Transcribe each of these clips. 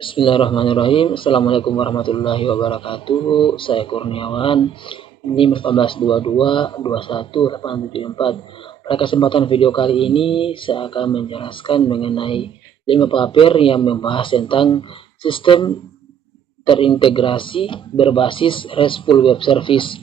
Bismillahirrahmanirrahim. Assalamualaikum warahmatullahi wabarakatuh. Saya Kurniawan. Ini 1422-21-874. Pada kesempatan video kali ini saya akan menjelaskan mengenai 5 paper yang membahas tentang sistem terintegrasi berbasis RESTful Web Service.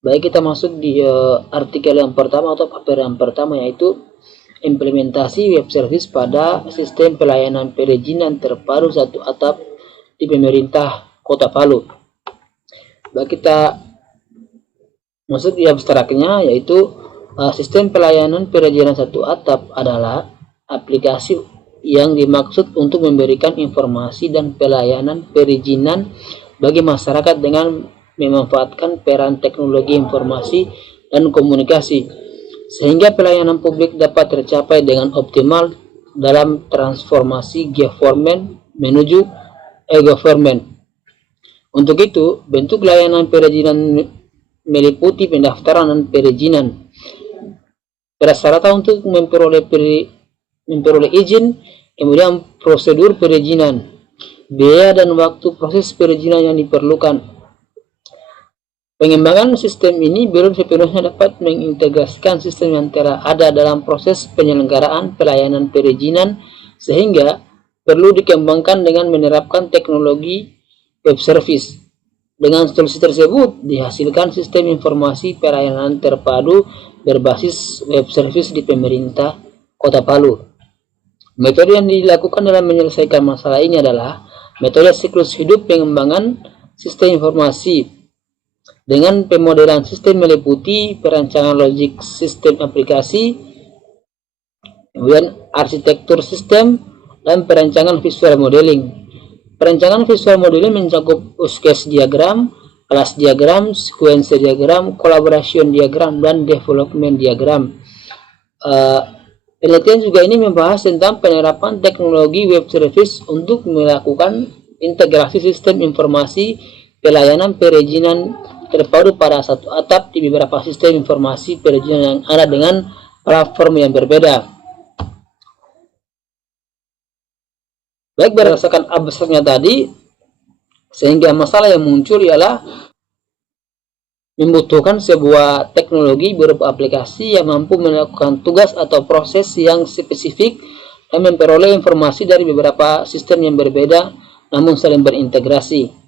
Baik, kita masuk di artikel yang pertama atau paper yang pertama, yaitu implementasi web service pada sistem pelayanan perizinan terpadu satu atap di pemerintah Kota Palu. Baik, kita masuk di abstraknya, yaitu sistem pelayanan perizinan satu atap adalah aplikasi yang dimaksud untuk memberikan informasi dan pelayanan perizinan bagi masyarakat dengan memanfaatkan peran teknologi informasi dan komunikasi, sehingga pelayanan publik dapat tercapai dengan optimal dalam transformasi government menuju e-government. Untuk itu, bentuk layanan perizinan meliputi pendaftaran dan perizinan, prasyarat untuk memperoleh izin, kemudian prosedur perizinan, biaya dan waktu proses perizinan yang diperlukan. Pengembangan sistem ini belum sepenuhnya dapat mengintegrasikan sistem yang telah ada dalam proses penyelenggaraan pelayanan perizinan, sehingga perlu dikembangkan dengan menerapkan teknologi web service. Dengan solusi tersebut dihasilkan sistem informasi pelayanan terpadu berbasis web service di pemerintah Kota Palu. Metode yang dilakukan dalam menyelesaikan masalah ini adalah metode siklus hidup pengembangan sistem informasi, dengan pemodelan sistem meliputi perancangan logik sistem aplikasi, kemudian arsitektur sistem, dan perancangan visual modeling. Perancangan visual modeling mencakup use case diagram, kelas diagram, sequence diagram, collaboration diagram, dan development diagram. Penelitian juga ini membahas tentang penerapan teknologi web service untuk melakukan integrasi sistem informasi pelayanan perizinan terpadu pada satu atap di beberapa sistem informasi perizinan yang ada dengan platform yang berbeda. Baik, berdasarkan abstraknya tadi, sehingga masalah yang muncul ialah membutuhkan sebuah teknologi berupa aplikasi yang mampu melakukan tugas atau proses yang spesifik dan memperoleh informasi dari beberapa sistem yang berbeda namun saling berintegrasi.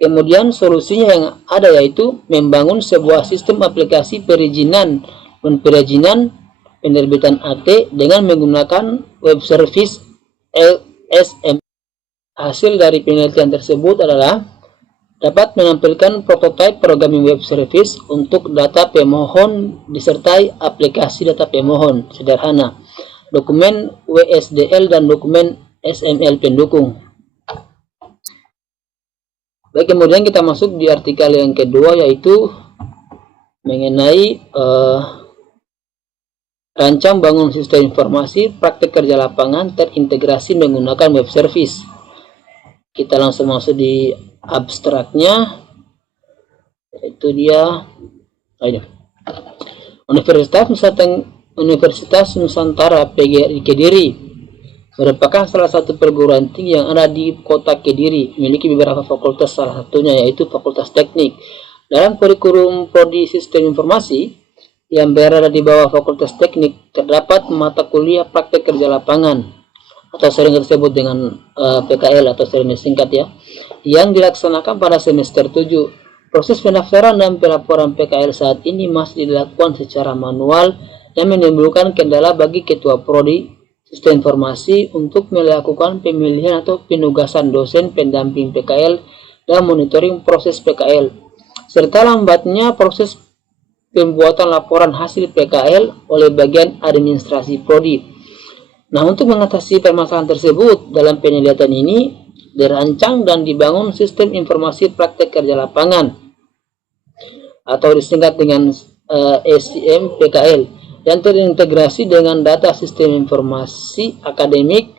Kemudian solusinya yang ada yaitu membangun sebuah sistem aplikasi perizinan dan perizinan penerbitan akte dengan menggunakan web service LSM. Hasil dari penelitian tersebut adalah dapat menampilkan prototipe programming web service untuk data pemohon disertai aplikasi data pemohon sederhana, dokumen WSDL dan dokumen XML pendukung. Baik, kemudian kita masuk di artikel yang kedua, yaitu mengenai rancang bangun sistem informasi praktek kerja lapangan terintegrasi menggunakan web service. Kita langsung masuk di abstraknya, yaitu dia Universitas Nusantara PGRI Kediri merupakan salah satu perguruan tinggi yang ada di kota Kediri, memiliki beberapa fakultas, salah satunya yaitu Fakultas Teknik. Dalam kurikulum prodi Sistem Informasi yang berada di bawah Fakultas Teknik terdapat mata kuliah praktek kerja lapangan atau sering disebut dengan PKL atau sering disingkat ya, yang dilaksanakan pada semester 7. Proses pendaftaran dan pelaporan PKL saat ini masih dilakukan secara manual yang menimbulkan kendala bagi ketua prodi Sistem Informasi untuk melakukan pemilihan atau penugasan dosen pendamping PKL dan monitoring proses PKL, serta lambatnya proses pembuatan laporan hasil PKL oleh bagian administrasi prodi. Nah, untuk mengatasi permasalahan tersebut, dalam penelitian ini dirancang dan dibangun sistem informasi praktek kerja lapangan atau disingkat dengan SIM PKL, dan terintegrasi dengan data sistem informasi akademik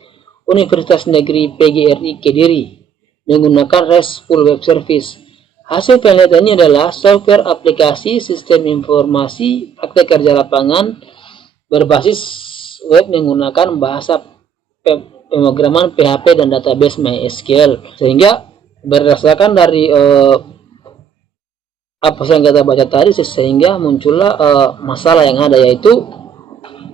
Universitas Negeri PGRI Kediri menggunakan RESTful Web Service. Hasil penelitian ini adalah software aplikasi sistem informasi praktek kerja lapangan berbasis web menggunakan bahasa pemrograman PHP dan database MySQL. Sehingga berdasarkan dari apa yang kita baca tadi, sehingga muncullah masalah yang ada, yaitu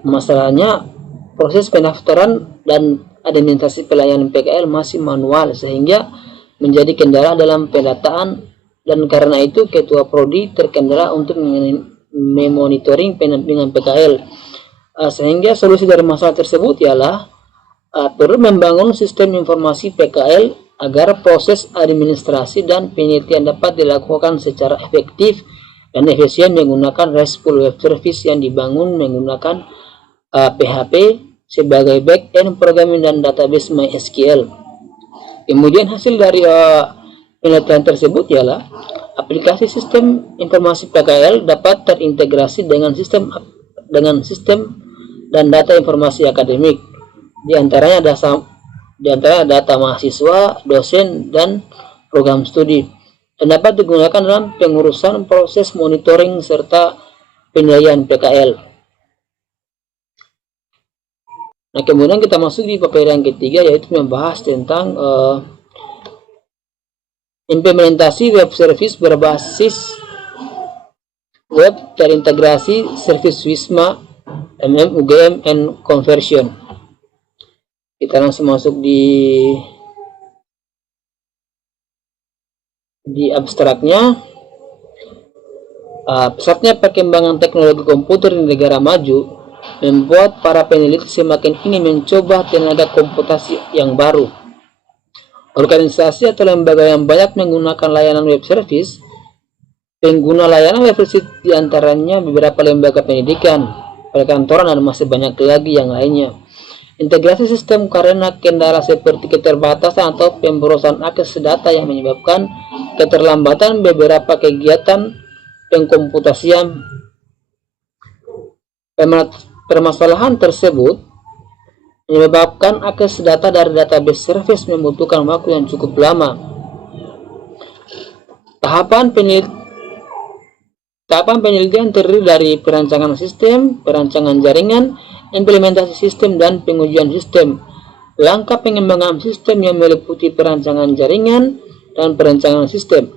masalahnya proses pendaftaran dan administrasi pelayanan PKL masih manual sehingga menjadi kendala dalam pendataan, dan karena itu Ketua Prodi terkendala untuk memonitoring pendampingan PKL. Sehingga solusi dari masalah tersebut ialah perlu membangun sistem informasi PKL agar proses administrasi dan penelitian dapat dilakukan secara efektif dan efisien menggunakan RESTful Web Service yang dibangun menggunakan PHP sebagai back-end programming dan database MySQL. Kemudian hasil dari penelitian tersebut ialah aplikasi sistem informasi PKL dapat terintegrasi dengan sistem dan data informasi akademik. Di antaranya data mahasiswa, dosen, dan program studi, dan dapat digunakan dalam pengurusan proses monitoring serta penilaian PKL. Nah, kemudian kita masuk di paperi yang ketiga, yaitu membahas tentang implementasi web service berbasis web terintegrasi service Wisma UGM and conversion. Kita langsung masuk di abstraknya. Pesatnya perkembangan teknologi komputer di negara maju membuat para peneliti semakin ingin mencoba tenaga komputasi yang baru. Organisasi atau lembaga yang banyak menggunakan layanan web service, pengguna layanan web service diantaranya beberapa lembaga pendidikan, perkantoran, dan masih banyak lagi yang lainnya. Integrasi sistem karena kendala seperti keterbatasan atau pemborosan akses data yang menyebabkan keterlambatan beberapa kegiatan pengkomputasian. Permasalahan tersebut menyebabkan akses data dari database service membutuhkan waktu yang cukup lama. Tahapan penelitian terdiri dari perancangan sistem, perancangan jaringan, implementasi sistem, dan pengujian sistem. Langkah pengembangan sistem yang meliputi perancangan jaringan dan perancangan sistem.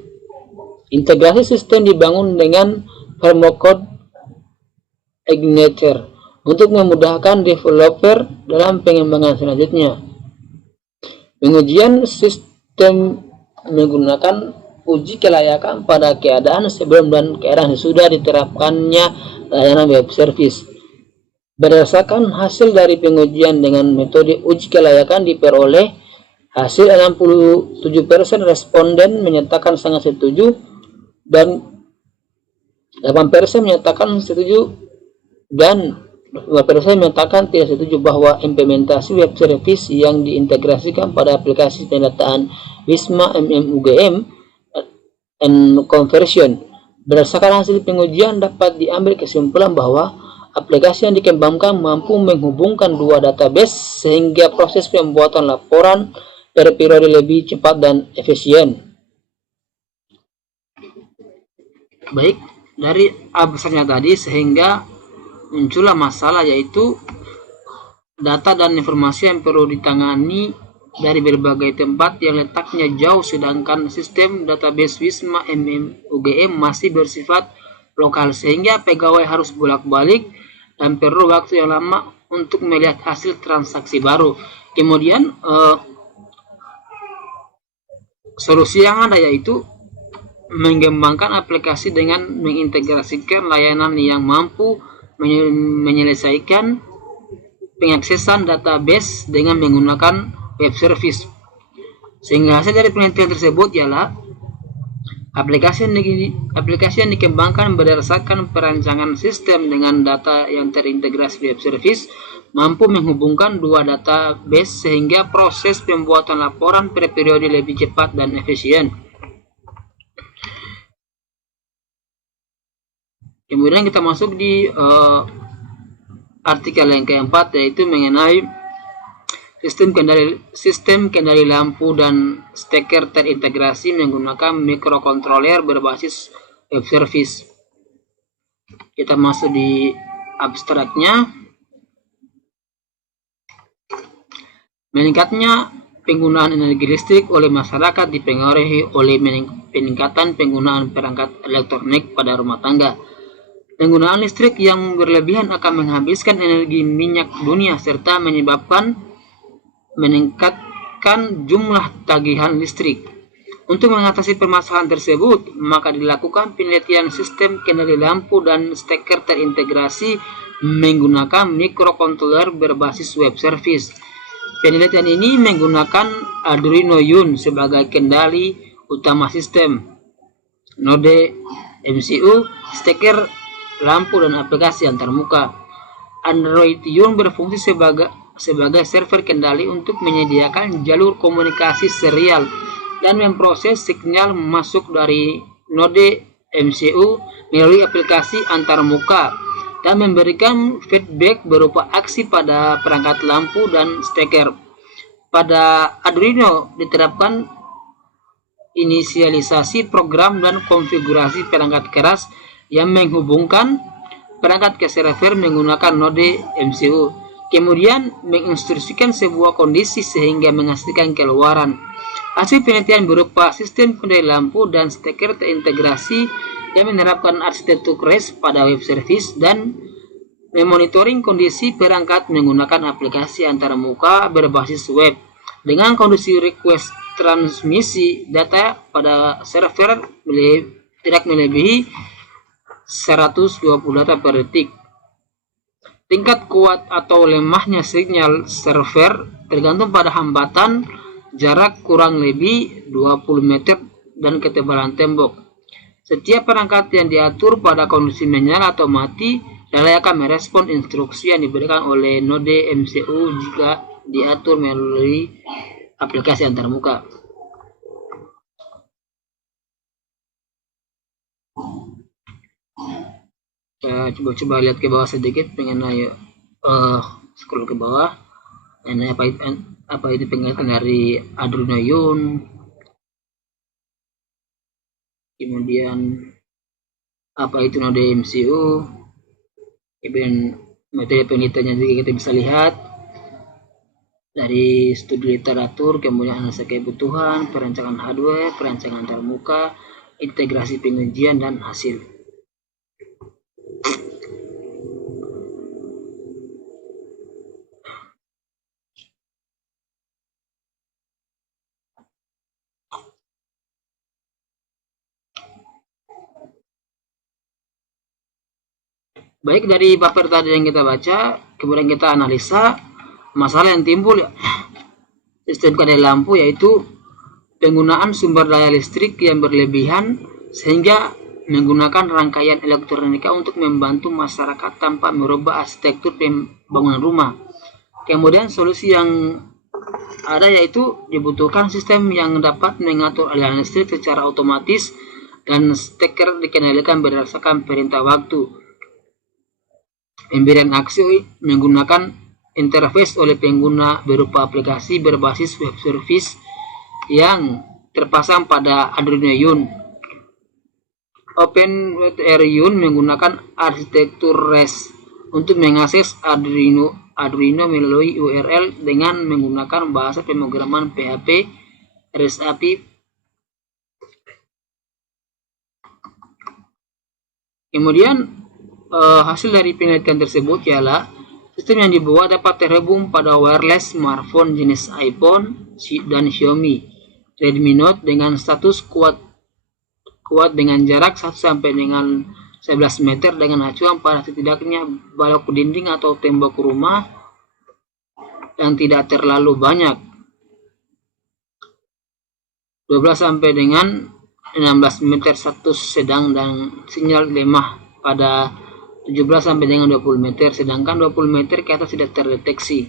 Integrasi sistem dibangun dengan framework code Igniter untuk memudahkan developer dalam pengembangan selanjutnya. Pengujian sistem menggunakan uji kelayakan pada keadaan sebelum dan keadaan sesudah diterapkannya layanan web service. Berdasarkan hasil dari pengujian dengan metode uji kelayakan diperoleh hasil 67% responden menyatakan sangat setuju dan 8% menyatakan setuju dan 2% menyatakan tidak setuju bahwa implementasi web service yang diintegrasikan pada aplikasi pendataan Wisma UGM and conversion. Berdasarkan hasil pengujian dapat diambil kesimpulan bahwa aplikasi yang dikembangkan mampu menghubungkan dua database sehingga proses pembuatan laporan per periode lebih cepat dan efisien. Baik, dari abstraknya tadi sehingga muncullah masalah, yaitu data dan informasi yang perlu ditangani dari berbagai tempat yang letaknya jauh, sedangkan sistem database Wisma UGM masih bersifat lokal sehingga pegawai harus bolak-balik dan perlu waktu yang lama untuk melihat hasil transaksi baru. Kemudian solusi yang ada yaitu mengembangkan aplikasi dengan mengintegrasikan layanan yang mampu menyelesaikan pengaksesan database dengan menggunakan web service. Sehingga hasil dari penelitian tersebut ialah aplikasi yang dikembangkan berdasarkan perancangan sistem dengan data yang terintegrasi web service mampu menghubungkan dua database sehingga proses pembuatan laporan per periode lebih cepat dan efisien. Kemudian kita masuk di artikel yang keempat, yaitu mengenai sistem kendali lampu dan steker terintegrasi menggunakan microcontroller berbasis web service. Kita masuk di abstraknya. Meningkatnya penggunaan energi listrik oleh masyarakat dipengaruhi oleh peningkatan penggunaan perangkat elektronik pada rumah tangga. Penggunaan listrik yang berlebihan akan menghabiskan energi minyak dunia serta menyebabkan meningkatkan jumlah tagihan listrik. Untuk mengatasi permasalahan tersebut, maka dilakukan penelitian sistem kendali lampu dan steker terintegrasi menggunakan mikrokontroler berbasis web service. Penelitian ini menggunakan Arduino Uno sebagai kendali utama sistem, node MCU, steker, lampu, dan aplikasi antarmuka. Android Uno berfungsi sebagai server kendali untuk menyediakan jalur komunikasi serial dan memproses sinyal masuk dari node MCU melalui aplikasi antarmuka dan memberikan feedback berupa aksi pada perangkat lampu dan steker. Pada Arduino diterapkan inisialisasi program dan konfigurasi perangkat keras yang menghubungkan perangkat ke server menggunakan node MCU. Kemudian menginstruksikan sebuah kondisi sehingga menghasilkan keluaran. Hasil penelitian berupa sistem kendali lampu dan steker terintegrasi yang menerapkan arsitektur REST pada web service dan memonitoring kondisi perangkat menggunakan aplikasi antarmuka berbasis web. Dengan kondisi request transmisi data pada server tidak melebihi 120 data per detik. Tingkat kuat atau lemahnya sinyal server tergantung pada hambatan jarak kurang lebih 20 meter dan ketebalan tembok. Setiap perangkat yang diatur pada kondisi menyala atau mati akan merespon instruksi yang diberikan oleh node MCU jika diatur melalui aplikasi antarmuka. Coba lihat ke bawah sedikit mengenai scroll ke bawah. Mengenai apa itu pengertian dari Arduino Uno. Kemudian apa itu node MCU. Kemudian metode penelitiannya juga kita bisa lihat dari studi literatur, kemudian analisa kebutuhan, perancangan hardware, perancangan antarmuka, integrasi pengujian, dan hasil. Baik, dari paper tadi yang kita baca, kemudian kita analisa masalah yang timbul sistem kendali lampu, yaitu penggunaan sumber daya listrik yang berlebihan sehingga menggunakan rangkaian elektronika untuk membantu masyarakat tanpa merubah arsitektur pembangunan rumah. Kemudian solusi yang ada yaitu dibutuhkan sistem yang dapat mengatur aliran listrik secara otomatis dan steker dikendalikan berdasarkan perintah waktu. Pemberian aksi menggunakan interface oleh pengguna berupa aplikasi berbasis web service yang terpasang pada Arduino Uno. OpenWrt Uno menggunakan arsitektur REST untuk mengakses Arduino melalui URL dengan menggunakan bahasa pemrograman PHP, REST API. Kemudian hasil dari penelitian tersebut ialah sistem yang dibuat dapat terhubung pada wireless smartphone jenis iPhone dan Xiaomi Redmi Note dengan status kuat dengan jarak 1 sampai dengan 11 meter dengan acuan pada setidaknya balok dinding atau tembok rumah yang tidak terlalu banyak, 12 sampai dengan 16 meter status sedang, dan sinyal lemah pada 17 sampai dengan 20 meter, sedangkan 20 meter ke atas tidak terdeteksi.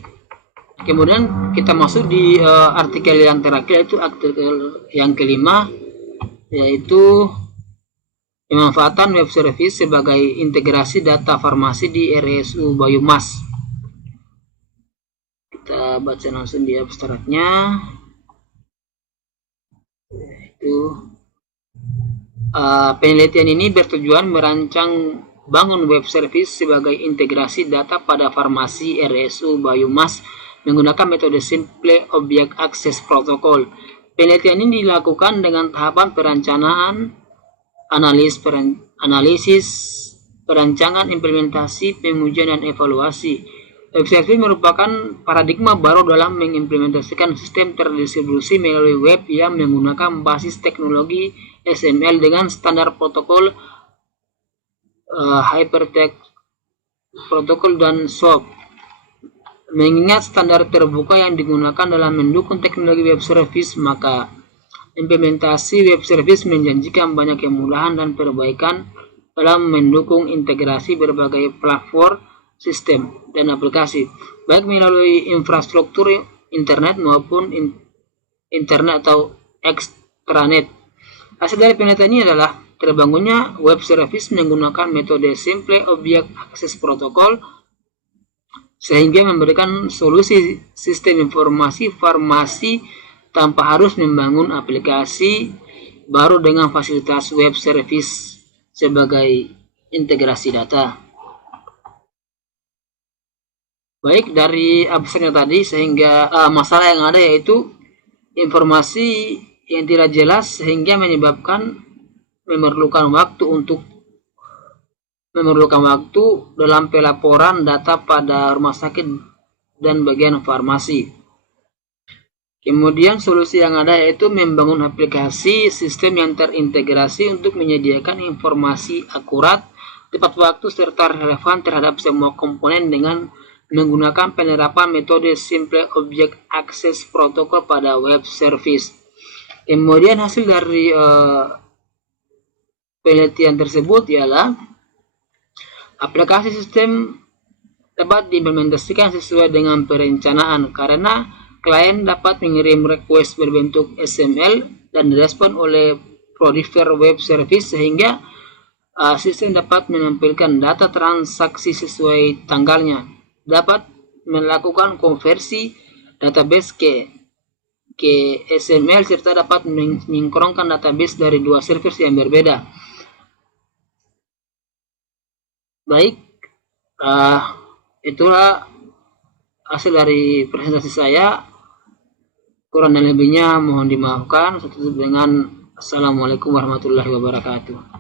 Kemudian kita masuk di artikel yang terakhir, yaitu artikel yang kelima, yaitu pemanfaatan web service sebagai integrasi data farmasi di RSU Banyumas. Kita baca langsung di abstraknya. Penelitian ini bertujuan merancang bangun web service sebagai integrasi data pada farmasi RSU Banyumas menggunakan metode Simple Object Access Protocol. Penelitian ini dilakukan dengan tahapan perencanaan, analisis, perancangan, implementasi, pengujian, dan evaluasi. Web service merupakan paradigma baru dalam mengimplementasikan sistem terdistribusi melalui web yang menggunakan basis teknologi XML dengan standar protokol Hypertext Protocol dan SOAP. Mengingat standar terbuka yang digunakan dalam mendukung teknologi web service, maka implementasi web service menjanjikan banyak kemudahan dan perbaikan dalam mendukung integrasi berbagai platform, sistem, dan aplikasi, baik melalui infrastruktur internet maupun internet atau extranet. Hasil dari penelitian ini adalah terbangunnya web service menggunakan metode Simple Object Access Protocol, sehingga memberikan solusi sistem informasi farmasi tanpa harus membangun aplikasi baru dengan fasilitas web service sebagai integrasi data. Baik, dari abstraknya tadi, sehingga masalah yang ada yaitu informasi yang tidak jelas sehingga menyebabkan memerlukan waktu dalam pelaporan data pada rumah sakit dan bagian farmasi. Kemudian solusi yang ada yaitu membangun aplikasi sistem yang terintegrasi untuk menyediakan informasi akurat, tepat waktu, serta relevan terhadap semua komponen dengan menggunakan penerapan metode Simple Object Access Protocol pada web service. Kemudian hasil dari penelitian tersebut ialah aplikasi sistem dapat diimplementasikan sesuai dengan perencanaan karena klien dapat mengirim request berbentuk XML dan direspon oleh provider web service, sehingga sistem dapat menampilkan data transaksi sesuai tanggalnya, dapat melakukan konversi database ke XML, serta dapat mensinkronkan database dari dua server yang berbeda. Baik, itulah hasil dari presentasi saya. Kurang dan lebihnya mohon dimaafkan. Saya tutup dengan Assalamualaikum warahmatullahi wabarakatuh.